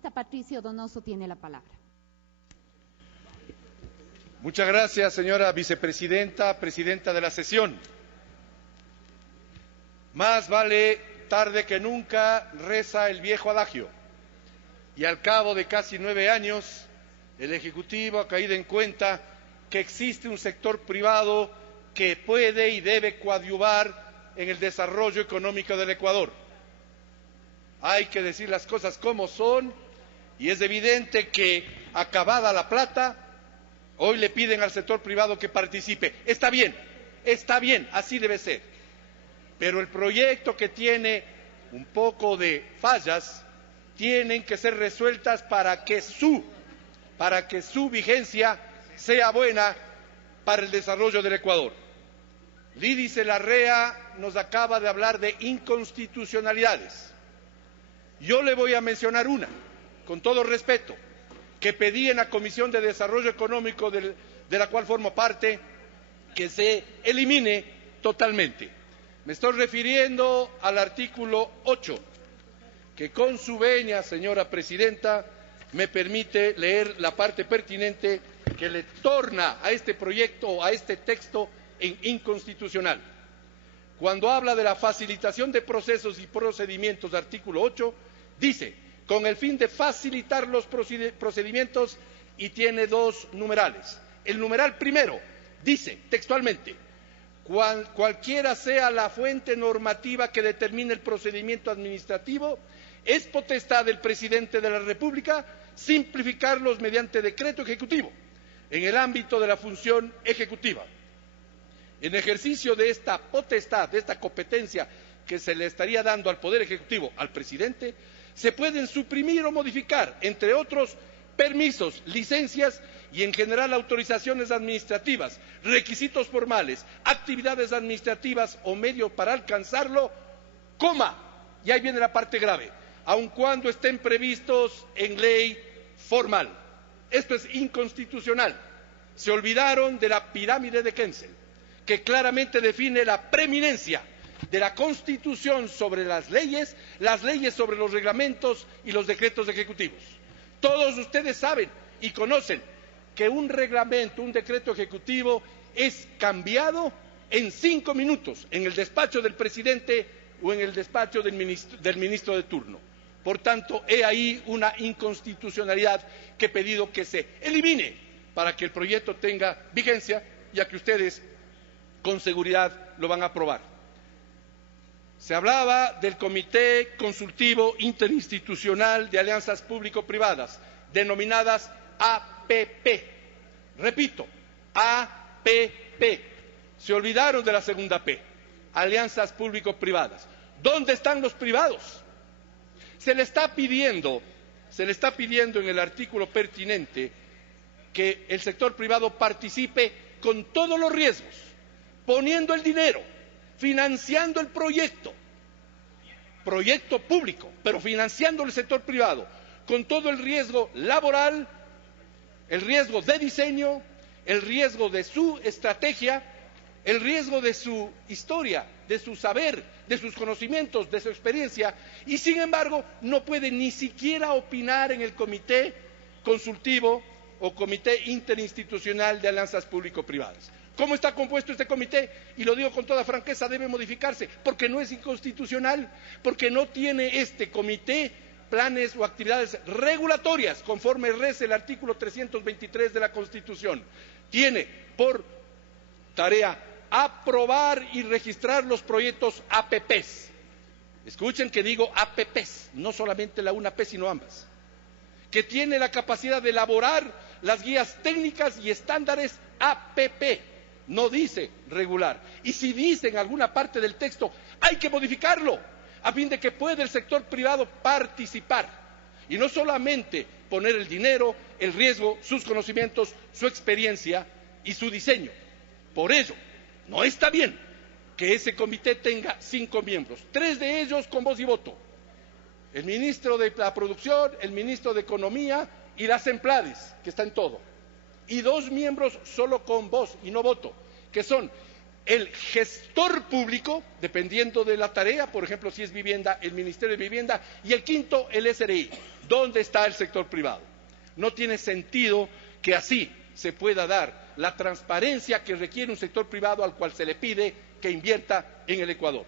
congresista Patricio Donoso tiene la palabra. Muchas gracias, señora vicepresidenta, presidenta de la sesión. Más vale tarde que nunca, reza el viejo adagio. Y al cabo de casi 9 años, el Ejecutivo ha caído en cuenta que existe un sector privado que puede y debe coadyuvar en el desarrollo económico del Ecuador. Hay que decir las cosas como son, y es evidente que, acabada la plata, hoy le piden al sector privado que participe. Está bien, así debe ser. Pero el proyecto que tiene un poco de fallas, tienen que ser resueltas para que su vigencia sea buena para el desarrollo del Ecuador. Lidice Larrea nos acaba de hablar de inconstitucionalidades. Yo le voy a mencionar una, con todo respeto, que pedí en la Comisión de Desarrollo Económico de la cual formo parte, que se elimine totalmente. Me estoy refiriendo al artículo 8, que con su venia, señora presidenta, me permite leer la parte pertinente que le torna a este proyecto, a este texto, en inconstitucional. Cuando habla de la facilitación de procesos y procedimientos, artículo 8, dice, con el fin de facilitar los procedimientos, y tiene 2 numerales. El numeral primero dice textualmente, cualquiera sea la fuente normativa que determine el procedimiento administrativo, es potestad del presidente de la República simplificarlos mediante decreto ejecutivo en el ámbito de la función ejecutiva. En ejercicio de esta potestad, de esta competencia que se le estaría dando al Poder Ejecutivo, al presidente, se pueden suprimir o modificar, entre otros, permisos, licencias y en general autorizaciones administrativas, requisitos formales, actividades administrativas o medios para alcanzarlo, y ahí viene la parte grave, aun cuando estén previstos en ley formal. Esto es inconstitucional. Se olvidaron de la pirámide de Kelsen, que claramente define la preeminencia de la Constitución sobre las leyes sobre los reglamentos y los decretos ejecutivos. Todos ustedes saben y conocen que un reglamento, un decreto ejecutivo es cambiado en 5 minutos en el despacho del presidente o en el despacho del ministro de turno. Por tanto, he ahí una inconstitucionalidad que he pedido que se elimine para que el proyecto tenga vigencia, ya que ustedes con seguridad lo van a aprobar. Se hablaba del Comité Consultivo Interinstitucional de Alianzas Público-Privadas, denominadas APP. Repito, APP. Se olvidaron de la segunda P, alianzas público-privadas. ¿Dónde están los privados? Se le está pidiendo en el artículo pertinente que el sector privado participe con todos los riesgos, poniendo el dinero, financiando el proyecto público, pero financiando el sector privado, con todo el riesgo laboral, el riesgo de diseño, el riesgo de su estrategia, el riesgo de su historia, de su saber, de sus conocimientos, de su experiencia, y sin embargo no puede ni siquiera opinar en el Comité Consultivo o Comité Interinstitucional de Alianzas Público-Privadas. ¿Cómo está compuesto este comité? Y lo digo con toda franqueza, debe modificarse, porque no es inconstitucional, porque no tiene este comité planes o actividades regulatorias, conforme reza el artículo 323 de la Constitución. Tiene por tarea aprobar y registrar los proyectos APPs. Escuchen que digo APPs, no solamente la una P, sino ambas. Que tiene la capacidad de elaborar las guías técnicas y estándares APP. No dice regular. Y si dice en alguna parte del texto, hay que modificarlo, a fin de que pueda el sector privado participar. Y no solamente poner el dinero, el riesgo, sus conocimientos, su experiencia y su diseño. Por ello, no está bien que ese comité tenga 5 miembros, 3 de ellos con voz y voto. El ministro de la Producción, el ministro de Economía y las Emplades, que está en todo. Y 2 miembros solo con voz y no voto, que son el gestor público, dependiendo de la tarea, por ejemplo, si es vivienda, el Ministerio de Vivienda, y el quinto, el SRI. ¿Dónde está el sector privado? No tiene sentido que así se pueda dar la transparencia que requiere un sector privado al cual se le pide que invierta en el Ecuador.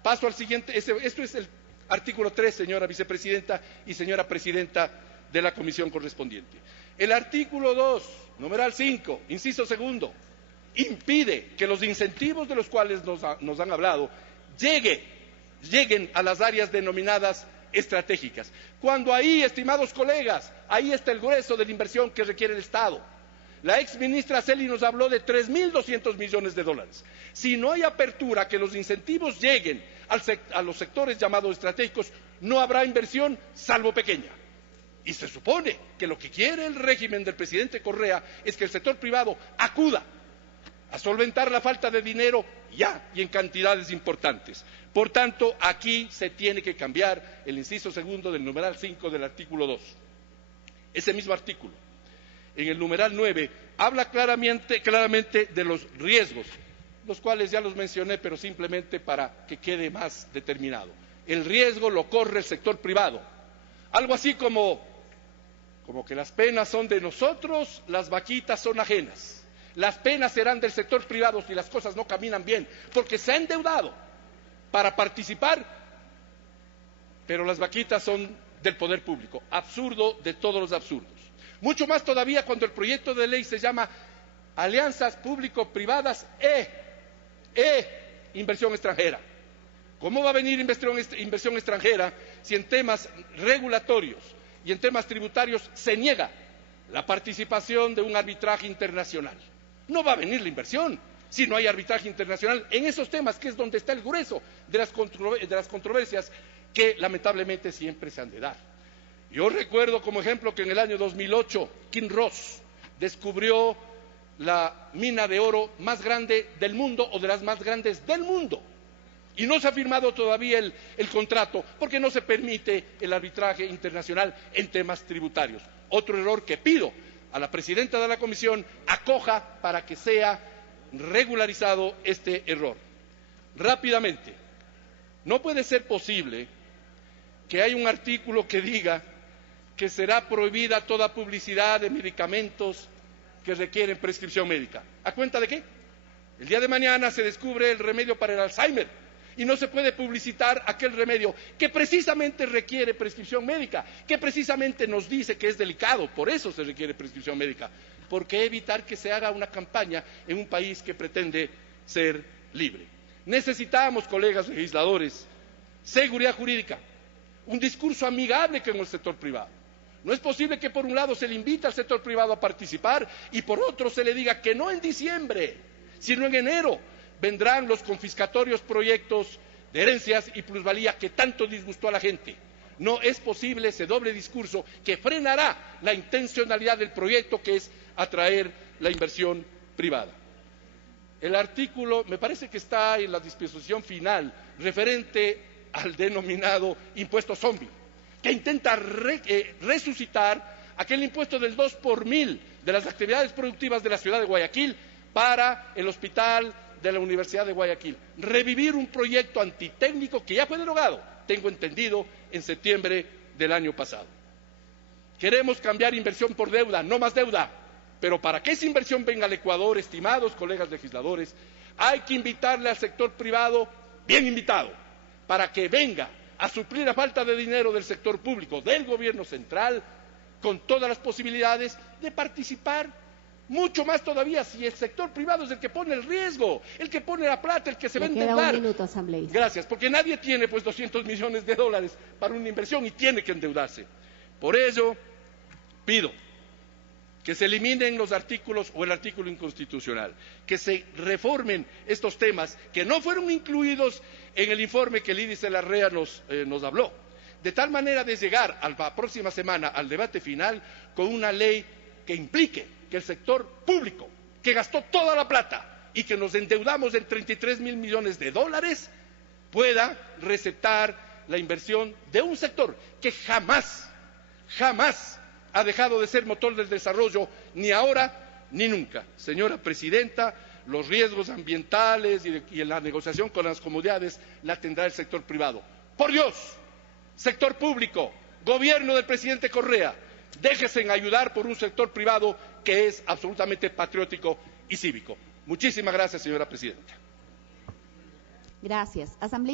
Paso al siguiente, esto es el artículo 3, señora vicepresidenta y señora presidenta de la comisión correspondiente. El artículo 2, numeral 5, inciso segundo, impide que los incentivos de los cuales nos han hablado lleguen a las áreas denominadas estratégicas. Cuando ahí, estimados colegas, ahí está el grueso de la inversión que requiere el Estado. La ex ministra Celi nos habló de 3.200 millones de dólares. Si no hay apertura a que los incentivos lleguen a los sectores llamados estratégicos, no habrá inversión, salvo pequeña. Y se supone que lo que quiere el régimen del presidente Correa es que el sector privado acuda a solventar la falta de dinero ya y en cantidades importantes. Por tanto, aquí se tiene que cambiar el inciso segundo del numeral 5 del artículo 2. Ese mismo artículo, en el numeral 9, habla claramente de los riesgos, los cuales ya los mencioné, pero simplemente para que quede más determinado. El riesgo lo corre el sector privado. Algo así como que las penas son de nosotros, las vaquitas son ajenas. Las penas serán del sector privado si las cosas no caminan bien, porque se ha endeudado para participar, pero las vaquitas son del poder público. Absurdo de todos los absurdos. Mucho más todavía cuando el proyecto de ley se llama Alianzas Público-Privadas inversión extranjera. ¿Cómo va a venir inversión extranjera si en temas regulatorios y en temas tributarios se niega la participación de un arbitraje internacional? No va a venir la inversión si no hay arbitraje internacional en esos temas, que es donde está el grueso de las controversias que lamentablemente siempre se han de dar. Yo recuerdo como ejemplo que en el año 2008 Kinross descubrió la mina de oro más grande del mundo o de las más grandes del mundo. Y no se ha firmado todavía el contrato porque no se permite el arbitraje internacional en temas tributarios. Otro error que pido a la presidenta de la comisión acoja para que sea regularizado este error. Rápidamente, no puede ser posible que haya un artículo que diga que será prohibida toda publicidad de medicamentos que requieren prescripción médica. ¿A cuenta de qué? El día de mañana se descubre el remedio para el Alzheimer y no se puede publicitar aquel remedio que precisamente requiere prescripción médica, que precisamente nos dice que es delicado, por eso se requiere prescripción médica. ¿Por qué evitar que se haga una campaña en un país que pretende ser libre? Necesitamos, colegas legisladores, seguridad jurídica, un discurso amigable con el sector privado. No es posible que por un lado se le invite al sector privado a participar y por otro se le diga que no en diciembre, sino en enero vendrán los confiscatorios proyectos de herencias y plusvalía que tanto disgustó a la gente. No es posible ese doble discurso que frenará la intencionalidad del proyecto, que es atraer la inversión privada. El artículo, me parece que está en la disposición final, referente al denominado impuesto zombie, que intenta resucitar aquel impuesto del 2 por mil de las actividades productivas de la ciudad de Guayaquil para el hospital de la Universidad de Guayaquil. Revivir un proyecto antitécnico que ya fue derogado, tengo entendido, en septiembre del año pasado. Queremos cambiar inversión por deuda, no más deuda. Pero para que esa inversión venga al Ecuador, estimados colegas legisladores, hay que invitarle al sector privado, bien invitado, para que venga a suplir la falta de dinero del sector público, del gobierno central, con todas las posibilidades de participar, mucho más todavía si el sector privado es el que pone el riesgo, el que pone la plata, el que se va a endeudar. Queda un minuto, asambleísta. Gracias, porque nadie tiene pues 200 millones de dólares para una inversión y tiene que endeudarse. Por ello, pido que se eliminen los artículos o el artículo inconstitucional, que se reformen estos temas que no fueron incluidos en el informe que el índice Larrea nos habló, de tal manera de llegar a la próxima semana al debate final con una ley que implique que el sector público, que gastó toda la plata y que nos endeudamos en 33.000 millones de dólares, pueda receptar la inversión de un sector que jamás ha dejado de ser motor del desarrollo, ni ahora ni nunca. Señora presidenta, Los riesgos ambientales y en la negociación con las comunidades la tendrá el sector privado. Por Dios, sector público, gobierno del presidente Correa, déjese en ayudar por un sector privado que es absolutamente patriótico y cívico. Muchísimas gracias, señora presidenta. Gracias.